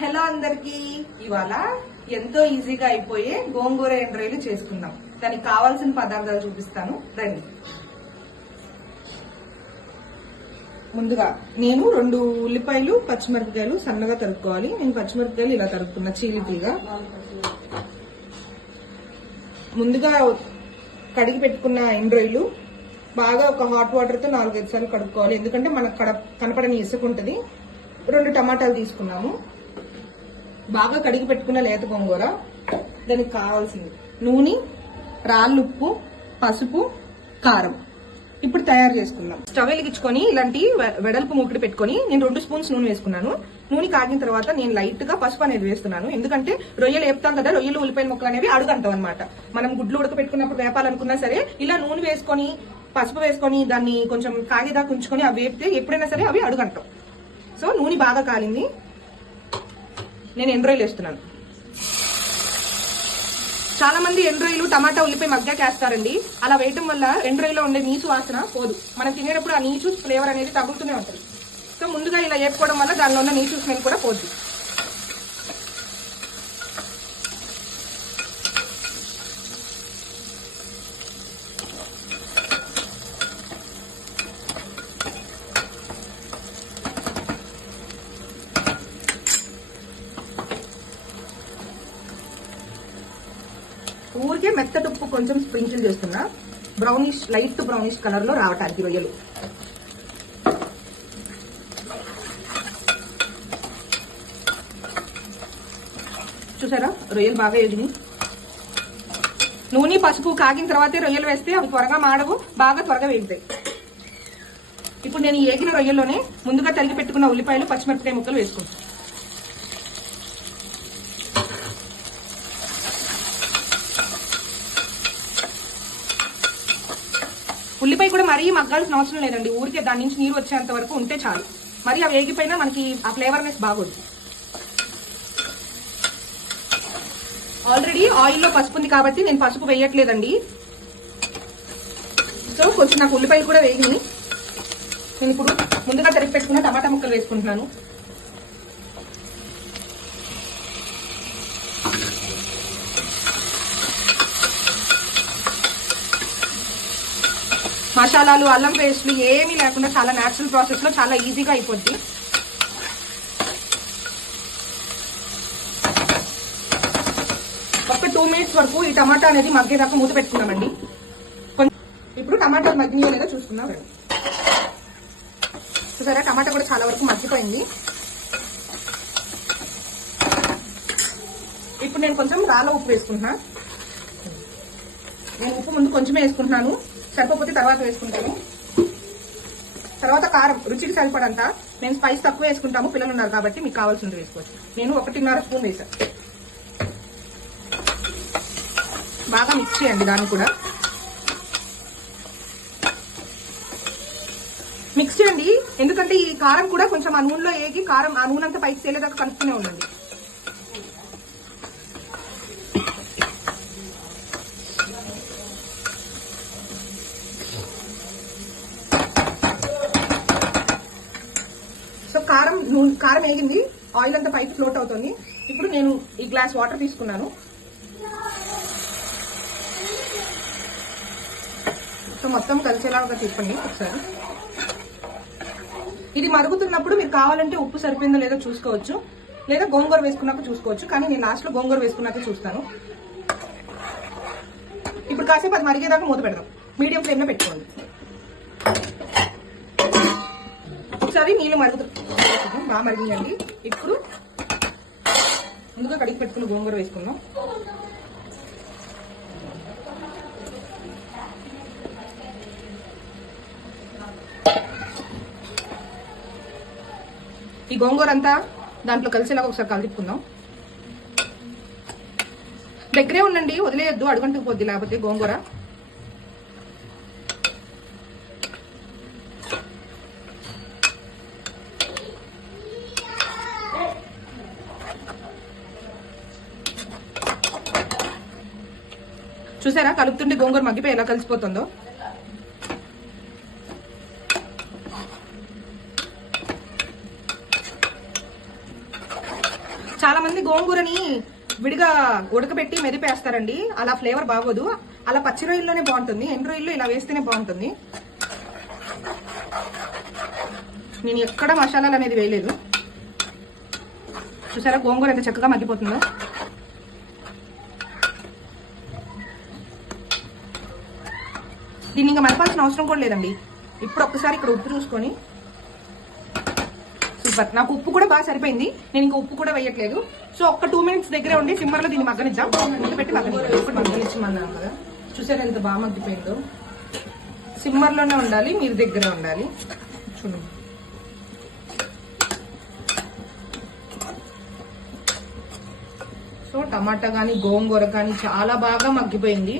Hello అందరికి. ఇవాళ ఎంతో ఈజీగా అయిపోయే గోంగూర ఎండ్రాయిలు చేసుకుందాం. దానికి కావాల్సిన పదార్థాలు చూపిస్తాను. రండి. ముందుగా నేను రెండు ఉల్లిపాయలు పచ్చిమిరపకాయలు సన్నగా తరుక్కోవాలి. నేను పచ్చిమిరపకాయలు ఇలా తరుక్కున్నా చీలికలుగా. ముందుగా కడిగి పెట్టుకున్న ఎండ్రాయిలు బాగా ఒక హాట్ వాటర్తో నాలుగైదు సార్లు కడుక్కోవాలి. ఎందుకంటే మనకు కడ కనపడని ఇసుక ఉంటుంది రెండు టమాటాలు తీసుకున్నాము. బాగా కడిగి పెట్టుకున్న లేత గోంగూర దానికి కావాల్సింది నూనె రాళ్ళుప్పు పసుపు కారం. ఇప్పుడు తయారు చేసుకుందాం. స్టవ్ వెలిగించుకొని ఇలాంటి వెడల్పు మూకిడి పెట్టుకొని నేను రెండు స్పూన్స్ నూనె వేసుకున్నాను. నూనె కాగిన తర్వాత నేను లైట్గా పసుపు అనేది వేస్తున్నాను. ఎందుకంటే రొయ్యలు వేపుతాం కదా రొయ్యలు ఉల్లిపాయల ముక్కలు అనేవి అడుగంటాం అనమాట మనం గుడ్లు ఉడకపెట్టుకున్నప్పుడు వేపాలనుకున్నా సరే ఇలా నూనె వేసుకొని పసుపు వేసుకొని దాన్ని కొంచెం కాగేదాకా ఉంచుకొని అవి వేపితే ఎప్పుడైనా సరే అవి అడుగంటాం. సో నూనె బాగా కాలింది. నేను ఎండ్రాయిల్ వేస్తున్నాను. చాలా మంది ఎండ్రాయిలు టమాటా ఉల్లిపాయ మగ్గాకి వేస్తారండి అలా వేయటం వల్ల ఎండ్రాయిలో ఉండే నీచు వాసన పోదు. మనం తినేటప్పుడు ఆ నీచు ఫ్లేవర్ అనేది తగులుతూనే ఉంటుంది. సో ముందుగా ఇలా వేపుకోవడం వల్ల దానిలో ఉన్న నీచు స్మెల్ కూడా పోద్ది. ఊరికే మెత్తటి ఉప్పు కొంచెం స్ప్రింకిల్ చేస్తున్నా. బ్రౌనిష్ లైట్ బ్రౌనిష్ కలర్లో రావటానికి రొయ్యలు. చూసారా? రొయ్యలు బాగా ఎగినాయి నూనె పసుపు కాగిన తర్వాతే రొయ్యలు వేస్తే అవి త్వరగా మాడవు బాగా త్వరగా వేగుతాయి. ఇప్పుడు నేను ఏగిన రొయ్యల్లోనే ముందుగా తరిగి పెట్టుకున్న ఉల్లిపాయలు పచ్చిమిరపకాయ ముక్కలు వేసుకుంటాను ఉల్లిపాయ కూడా మరీ మగ్గాల్సిన అవసరం లేదండి. ఊరికే దాని నుంచి నీరు వచ్చేంత వరకు ఉంటే చాలు. మరి అవి వేగిపోయినా మనకి ఆ ఫ్లేవర్నెస్ బాగోదు. ఆల్రెడీ ఆయిల్లో పసుపు ఉంది కాబట్టి నేను పసుపు వేయట్లేదండి. సో కొంచెం నాకు ఉల్లిపాయలు కూడా వేగినాయి. నేను ఇప్పుడు ముందుగా తరిగి పెట్టుకున్న టమాటా ముక్కలు వేసుకుంటున్నాను. మసాలాలు అల్లం పేస్ట్లు ఏమీ లేకుండా చాలా న్యాచురల్ ప్రాసెస్లో చాలా ఈజీగా అయిపోద్ది. ఒక టూ మినిట్స్ వరకు ఈ టమాటా అనేది మగ్గేదాకా మూత పెట్టుకున్నామండి ఇప్పుడు టమాటాలు మగ్గినాయో లేదో చూసుకుందాం. రండి. చూసారా టమాటా కూడా చాలా వరకు మగ్గిపోయింది. ఇప్పుడు నేను కొంచెం రాళ్ళ ఉప్పు వేసుకుంటున్నా. నేను ఉప్పు ముందు కొంచెమే వేసుకుంటున్నాను. సరిపోతే తర్వాత వేసుకుంటాను తర్వాత కారం రుచికి సరిపడంత నేను స్పైస్ తక్కువ వేసుకుంటాము పిల్లలు ఉన్నారు కాబట్టి మీకు కావాల్సింది వేసుకోవచ్చు. నేను ఒకటిన్నర స్పూన్ వేసాను బాగా మిక్స్ చేయండి దాన్ని కూడా. మిక్స్ చేయండి ఎందుకంటే ఈ కారం కూడా కొంచెం ఆ నూనెలో ఏగి కారం ఆ నూనె అంతా పైకి తేలేదాకా కలుపుతూనే ఉండండి సో కారం నూనె కారం వేగింది ఆయిల్ అంతా పైకి ఫ్లోట్ అవుతుంది. ఇప్పుడు నేను ఈ గ్లాస్ వాటర్ తీసుకున్నాను. సో మొత్తం కలిసేలాగా తీసుకోండి ఒకసారి. ఇది మరుగుతున్నప్పుడు మీరు కావాలంటే ఉప్పు సరిపోయిందో లేదో చూసుకోవచ్చు. లేదా గోంగూర వేసుకున్నాక చూసుకోవచ్చు. కానీ నేను లాస్ట్లో గోంగూర వేసుకున్నాక చూస్తాను. ఇప్పుడు కాసేపు అది మరిగేదాకా మూత పెడదాం. మీడియం ఫ్లేమ్లో పెట్టుకోండి. అవి నీళ్ళు మరుగుతు బాగా మరిగిందండి ఇప్పుడు ముందుగా కడిగి పెట్టుకుని గోంగూర వేసుకుందాం. ఈ గోంగూర అంతా దాంట్లో కలిసేలాగా ఒకసారి కలిపుకుందాం దగ్గరే ఉండండి వదిలేయద్దు అడుగంటుకు పోద్ది లేకపోతే గోంగూర. చూసారా? కలుపుతుంటే గోంగూర మగ్గిపోయి ఎలా కలిసిపోతుందో? మంది గోంగూరని విడిగా ఉడకబెట్టి మెదిపేస్తారండి. అలా ఫ్లేవర్ బాగోదు. అలా పచ్చి రొయ్యల్లోనే బాగుంటుంది. ఎండు రొయ్యలు ఇలా వేస్తేనే బాగుంటుంది. నేను ఎక్కడ మసాలాలు అనేది వేయలేదు. చూసారా? గోంగూర ఎంత చక్కగా మగ్గిపోతుందో? దీన్ని ఇంకా మలపాల్సిన అవసరం కూడా లేదండి. ఇప్పుడు ఒక్కసారి ఇక్కడ ఉప్పు చూసుకొని. సూపర్. నాకు ఉప్పు కూడా బాగా సరిపోయింది. నేను ఇంకా ఉప్పు కూడా వేయట్లేదు. సో ఒక్క టూ మినిట్స్ దగ్గరే ఉండి సిమ్మర్లో దీన్ని మగ్గనిద్దాం. ముందు పెట్టి మగ్గనిద్దాం. ఇప్పుడు కదా? చూసారు ఎంత బాగా మగ్గిపోయిందో? సిమ్మర్లోనే ఉండాలి మీరు దగ్గర ఉండాలి. చూడండి. సో టమాటా కానీ గోంగూర కానీ చాలా బాగా మగ్గిపోయింది.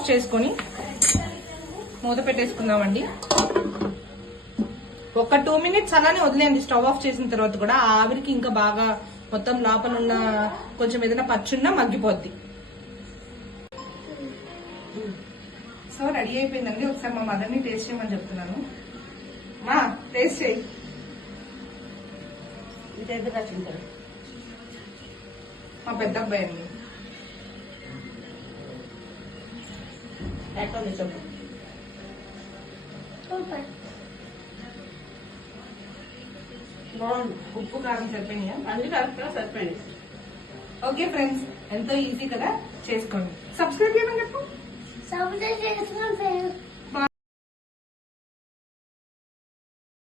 ఆఫ్ చేసుకొని మూత పెట్టేసుకుందామండి. ఒక టూ మినిట్స్ అలానే వదిలేయండి స్టవ్ ఆఫ్ చేసిన తర్వాత కూడా. ఆ ఆవిరికి ఇంకా బాగా మొత్తం లోపల ఉన్న కొంచెం ఏదైనా పచ్చున్నా మగ్గిపోద్ది. సో రెడీ అయిపోయిందండి. ఒకసారి మా మదర్ని టేస్ట్ చేయమని చెప్తున్నాను. మా టేస్ట్ చేయి. మా పెద్ద అబ్బాయి అండి. ఉంది చెప్పు బాగుంది ఉప్పు కారం సరిపోయినాయా అన్ని కరెక్ట్గా సరిపోయింది ఓకే ఫ్రెండ్స్ ఎంతో ఈజీ కదా చేసుకోండి సబ్స్క్రైబ్ చేయమని చెప్పు సముద్రం చేసుకుంటారు